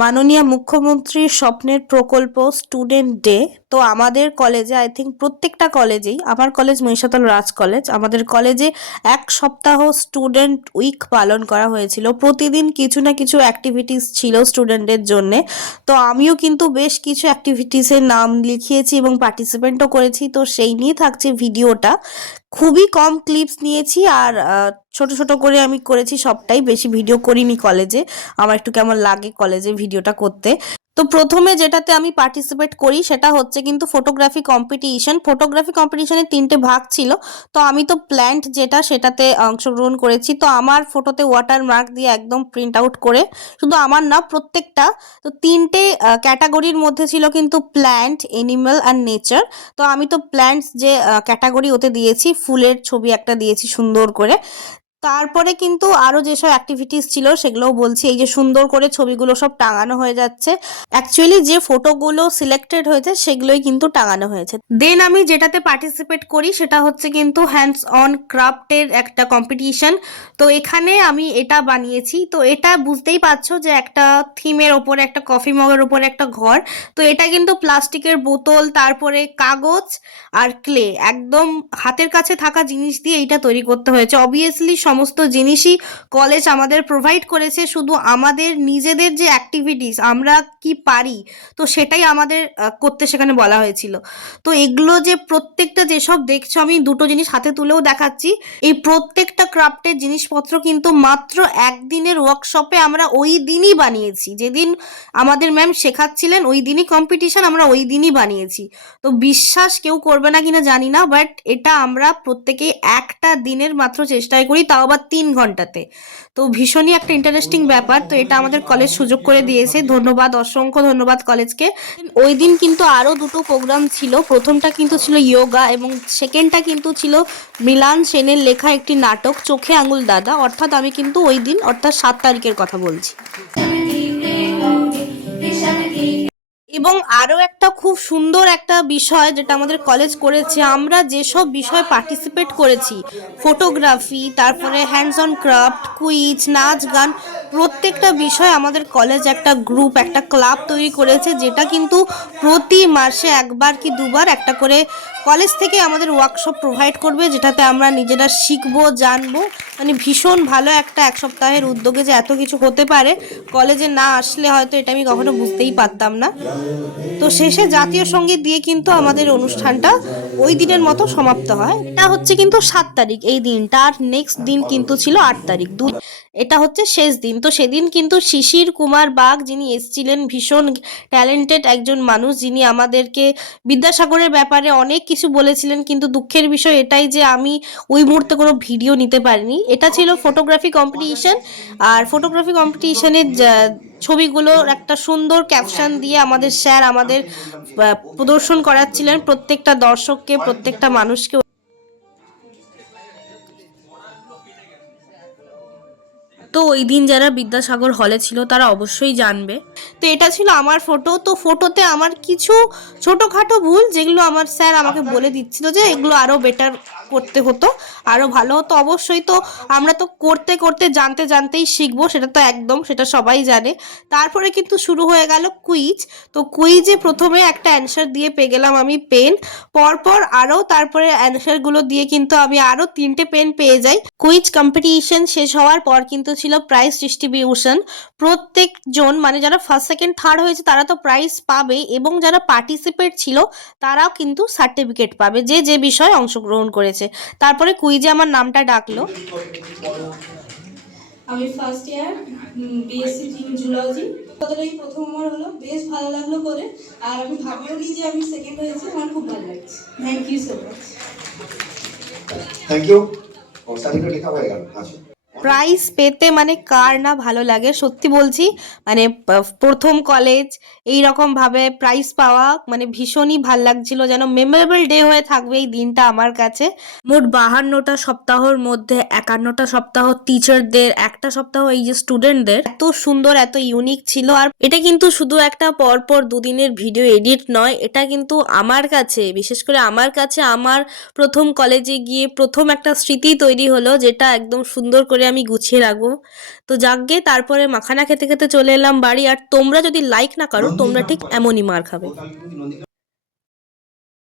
মাননীয় মুখ্যমন্ত্রীর স্বপ্নের প্রকল্প স্টুডেন্ট ডে। তো আমাদের কলেজে আই থিঙ্ক প্রত্যেকটা কলেজেই, আমার কলেজ মহিষাদল রাজ কলেজ, আমাদের কলেজে এক সপ্তাহ স্টুডেন্ট উইক পালন করা হয়েছিল। প্রতিদিন কিছু না কিছু অ্যাক্টিভিটিস ছিল স্টুডেন্টদের জন্যে। তো আমিও কিন্তু বেশ কিছু অ্যাক্টিভিটিসের নাম লিখিয়েছি এবং পার্টিসিপেন্টও করেছি। তো সেই নিয়ে থাকছে ভিডিওটা। খুবই কম ক্লিপস নিয়েছি আর ছোট ছোট করে আমি করেছি সবটাই, বেশি ভিডিও করিনি কলেজে। আমার একটু কেমন লাগে কলেজে ভিডিওটা করতে। তো প্রথমে যেটাতে আমি পার্টিসিপেট করি সেটা হচ্ছে কিন্তু ফটোগ্রাফি কম্পিটিশন। ফটোগ্রাফি কম্পিটিশনের 3টে ভাগ ছিল। তো আমি তো প্ল্যান্ট যেটা সেটাতে অংশগ্রহণ করেছি। তো আমার ফটোতে ওয়াটার মার্ক দিয়ে একদম প্রিন্ট আউট করে, শুধু আমার না প্রত্যেকটা, তো 3টে ক্যাটাগরির মধ্যে ছিল কিন্তু প্ল্যান্ট, এনিম্যাল আর নেচার। তো আমি তো প্ল্যান্টস যে ক্যাটাগরি ওতে দিয়েছি, ফুলের ছবি একটা দিয়েছি সুন্দর করে। তারপরে কিন্তু আরো যেসব অ্যাক্টিভিটিস ছিল সেগুলোও বলছি। এই যে সুন্দর করে ছবিগুলো সব টাঙানো হয়ে যাচ্ছে, অ্যাকচুয়ালি যে ফটোগুলো সিলেক্টেড হয়েছে সেগুলোই কিন্তু টাঙানো হয়েছে। দেন আমি যেটাতে পার্টিসিপেট করি সেটা হচ্ছে কিন্তু হ্যান্ডস অন ক্রাফটের একটা কম্পিটিশন। তো এখানে আমি এটা বানিয়েছি। তো এটা বুঝতেই পারছো যে একটা থিমের ওপরে, একটা কফি মগের ওপরে একটা ঘর। তো এটা কিন্তু প্লাস্টিকের বোতল, তারপরে কাগজ আর ক্লে, একদম হাতের কাছে থাকা জিনিস দিয়ে এইটা তৈরি করতে হয়েছে। অবভিয়াসলি সমস্ত জিনিসই কলেজ আমাদের প্রোভাইড করেছে, শুধু আমাদের নিজেদের যে অ্যাক্টিভিটিস আমরা কি পারি তো সেটাই আমাদের করতে সেখানে বলা হয়েছিল। তো এগুলো যে প্রত্যেকটা যেসব দেখছো, আমি দুটো জিনিস হাতে তুলেও দেখাচ্ছি। এই প্রত্যেকটা ক্রাফটের জিনিসপত্র কিন্তু মাত্র একদিনের ওয়ার্কশপে আমরা ওই দিনই বানিয়েছি। যেদিন আমাদের ম্যাম শেখাচ্ছিলেন ওই দিনই কম্পিটিশন, আমরা ওই দিনই বানিয়েছি। তো বিশ্বাস কেউ করবে না কিনা জানি না, বাট এটা আমরা প্রত্যেকেই একটা দিনের মাত্র চেষ্টাই করি, তাও আবার 3 ঘন্টাতে। তো ভীষণই একটা ইন্টারেস্টিং ব্যাপার। তো এটা আমাদের কলেজ সুযোগ করে দিয়েছে, ধন্যবাদ, অসংখ্য ধন্যবাদ কলেজকে। ওই দিন কিন্তু আরো দুটো প্রোগ্রাম ছিল। প্রথমটা কিন্তু ছিল যোগা এবং সেকেন্ডটা কিন্তু ছিল মিলান সেনের লেখা একটি নাটক চোখে আঙুল দাদা। অর্থাৎ আমি কিন্তু ওই দিন, অর্থাৎ 7 তারিখের কথা বলছি। এবং আরো একটা খুব সুন্দর একটা বিষয় যেটা আমাদের কলেজ করেছে, আমরা যেসব বিষয়ে পার্টিসিপেট করেছি, ফটোগ্রাফি, তারপরে হ্যান্ডস অন ক্রাফট, কুইজ, নাচ গান, প্রত্যেকটা বিষয় আমাদের কলেজ একটা গ্রুপ, একটা ক্লাব তৈরি করেছে, যেটা কিন্তু প্রতি মাসে একবার কি দুবার একটা করে কলেজ থেকে আমাদের ওয়ার্কশপ প্রোভাইড করবে, যেটাতে আমরা নিজেরা শিখবো, জানবো। মানে ভীষণ ভালো একটা এক সপ্তাহের উদ্যোগে যে এত কিছু হতে পারে, কলেজে না আসলে হয়তো এটা আমি কখনো বুঝতেই পারতাম না। তো শেষে জাতীয় সঙ্গীত দিয়ে কিন্তু আমাদের অনুষ্ঠানটা ওই দিনের মতো সমাপ্ত হয়। এটা হচ্ছে কিন্তু 7 তারিখ এই দিনটা, আর নেক্সট দিন কিন্তু ছিল 8 তারিখ, এটা হচ্ছে শেষ দিন। তো সেদিন কিন্তু শিশির কুমার বাগ যিনি এসেছিলেন, ভীষণ ট্যালেন্টেড একজন মানুষ, যিনি আমাদেরকে বিদ্যাসাগরের ব্যাপারে অনেক কিছু বলেছিলেন। কিন্তু দুঃখের বিষয় এটাই যে আমি ওই মুহূর্তে কোনো ভিডিও নিতে পারিনি। এটা ছিল ফটোগ্রাফি কম্পিটিশন, আর ফটোগ্রাফি কম্পিটিশনের ছবিগুলোর একটা সুন্দর ক্যাপশন দিয়ে আমাদের স্যার আমাদের প্রদর্শন করাচ্ছিলেন প্রত্যেকটা দর্শককে, প্রত্যেকটা মানুষকে। তো ওই দিন যারা বিদ্যাসাগর হলে ছিল তারা অবশ্যই জানবে। তো এটা ছিল আমার ফটো। তো ফটোতে আমার কিছু ছোটোখাটো ভুল, যেগুলো আমার স্যার আমাকে বলে দিচ্ছিল যে এগুলো আরও বেটার করতে হতো, আরও ভালো হতো। অবশ্যই তো আমরা তো করতে করতে জানতে জানতেই শিখবো, সেটা তো একদম, সেটা সবাই জানে। তারপরে কিন্তু শুরু হয়ে গেল কুইজ। তো কুইজে প্রথমে একটা অ্যান্সার দিয়ে পেয়ে গেলাম আমি পেন, পরপর আরও তারপরে অ্যান্সারগুলো দিয়ে কিন্তু আমি আরও 3টে পেন পেয়ে যাই। কুইজ কম্পিটিশন শেষ হওয়ার পর কিন্তু ছিল প্রাইজ ডিস্ট্রিবিউশন। প্রত্যেকজন, মানে যারা ফার্স্ট সেকেন্ড থার্ড হয়েছে তারা তো প্রাইজ পাবে, এবং যারা পার্টিসিপেট ছিল তারাও কিন্তু সার্টিফিকেট পাবে, যে যে বিষয়ে অংশগ্রহণ করেছে। তারপরে কুইজে আমার নামটা ডাকলো। আমি ফার্স্ট ইয়ার বিএসসি জুলজি। কতটাই প্রথম আমার হলো, বেশ ভালো লাগলো করে। আর আমি ভাবিও নি যে আমি সেকেন্ড হয়েছি, আমার খুব ভালো লাগছে। Thank you so much. Thank you. ও সার্টিফিকেট লেখা হয়ে গেল। আচ্ছা, প্রাইজ পেতে মানে কার না ভালো লাগে, সত্যি বলছি। মানে প্রথম কলেজ, এই রকম ভাবে প্রাইজ পাওয়া মানে ভীষণই ভাল লাগছিল, যেন মেমোরেবল ডে হয়ে থাকবে এই দিনটা আমার কাছে। মোট 52টা সপ্তাহর মধ্যে 51টা সপ্তাহ টিচারদের, একটা সপ্তাহ এই যে স্টুডেন্টদের, এত সুন্দর, এত ইউনিক ছিল। আর এটা কিন্তু শুধু একটা পরপর দুদিনের ভিডিও এডিট নয়, এটা কিন্তু আমার কাছে, বিশেষ করে আমার কাছে, আমার প্রথম কলেজে গিয়ে প্রথম একটা স্মৃতি তৈরি হলো, যেটা একদম সুন্দর করে আমি গুছিয়ে রাখবো। তো যাকগে, তারপরে মাখানা খেতে খেতে চলে এলাম বাড়ি। আর তোমরা যদি লাইক না করো, তোমরা ঠিক এমনই মার খাবে।